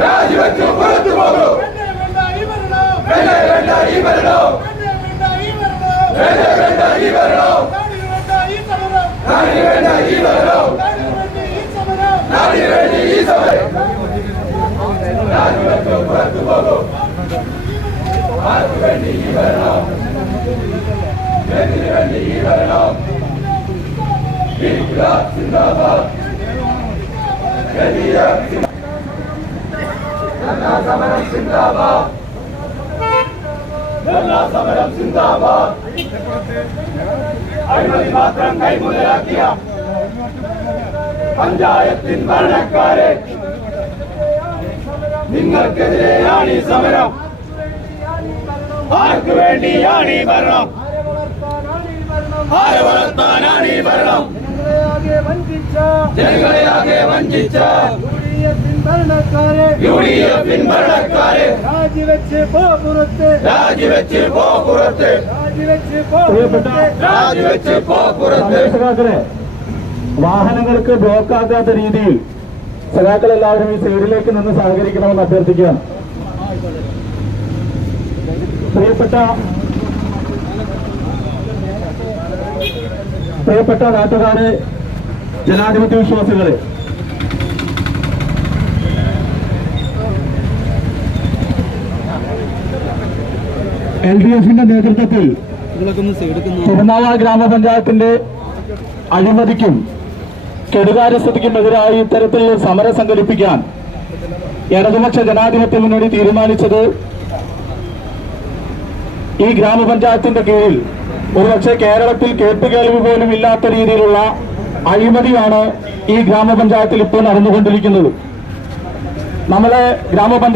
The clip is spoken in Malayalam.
രാജിവെച്ചു പുറത്തു പോകൂ. വേണ്ട ഈ ഭരണം. വേണ്ട ഈ ഭരണം. നാടിന് വേണ്ട ഈ ഭരണം. നാടിന് വേണ്ടി ഈ സമരം. രാജിവെച്ചു പുറത്തു പോകൂ. ആർക്കു വേണ്ടി ഈ ഭരണം? എന്തിനു വേണ്ടി ഈ ഭരണം? ഇൻക്ലാബ് സിന്ദാബാദ്. സമരം സിന്ദാബാദ്. സമരം സിന്ദാബാദ്. അഴിമതി മാത്രം കൈമുതലാക്കിയ പഞ്ചായത്തിൻ ഭരണക്കാരെ നിങ്ങൾക്കെതിരെയാണ് ഈ സമരം. ആർക്കു വേണ്ടിയാണ് ഈ ഭരണം? ആരെ വളർത്താനാണ് ഈ ഭരണം? ജനങ്ങളെയാകെ വഞ്ചിച്ച യുഡിഎഫിൻ ഭരണക്കാരെ രാജിവെച്ച് പോ പുറത്ത്. രാജിവെച്ച് പോ പുറത്ത്. രാജിവെച്ച് പോ പുറത്ത്. വാഹനങ്ങൾക്ക് ബ്ലോക്കാക്കാത്ത രീതിയിൽ സഖാക്കൾ എല്ലാവരും ഈ സൈഡിലേക്ക് നിന്ന് സഹകരിക്കണമെന്ന് അഭ്യർത്ഥിക്കുകയാണ്. പ്രിയപ്പെട്ട നാട്ടുകാരെ, ജനാധിപത്യ വിശ്വാസികളെ, LDFിന്റെ നേതൃത്വത്തിൽ തിരുനാവായ ഗ്രാമപഞ്ചായത്തിന്റെ അഴിമതിക്കും കെടുകാര്യസ്ഥതയ്ക്കുമെതിരായി ഇത്തരത്തിൽ സമരം സംഘടിപ്പിക്കാൻ ഇടതുപക്ഷ ജനാധിപത്യ മുന്നണി തീരുമാനിച്ചത് ഈ ഗ്രാമപഞ്ചായത്തിന്റെ കീഴിൽ ഒരുപക്ഷെ കേരളത്തിൽ കേട്ടുകേൾവി പോലും ഇല്ലാത്ത രീതിയിലുള്ള അഴിമതിയാണ് ഈ ഗ്രാമപഞ്ചായത്തിൽ ഇപ്പോൾ നടന്നുകൊണ്ടിരിക്കുന്നത്. നമ്മളെ ഗ്രാമപഞ്ചായത്ത്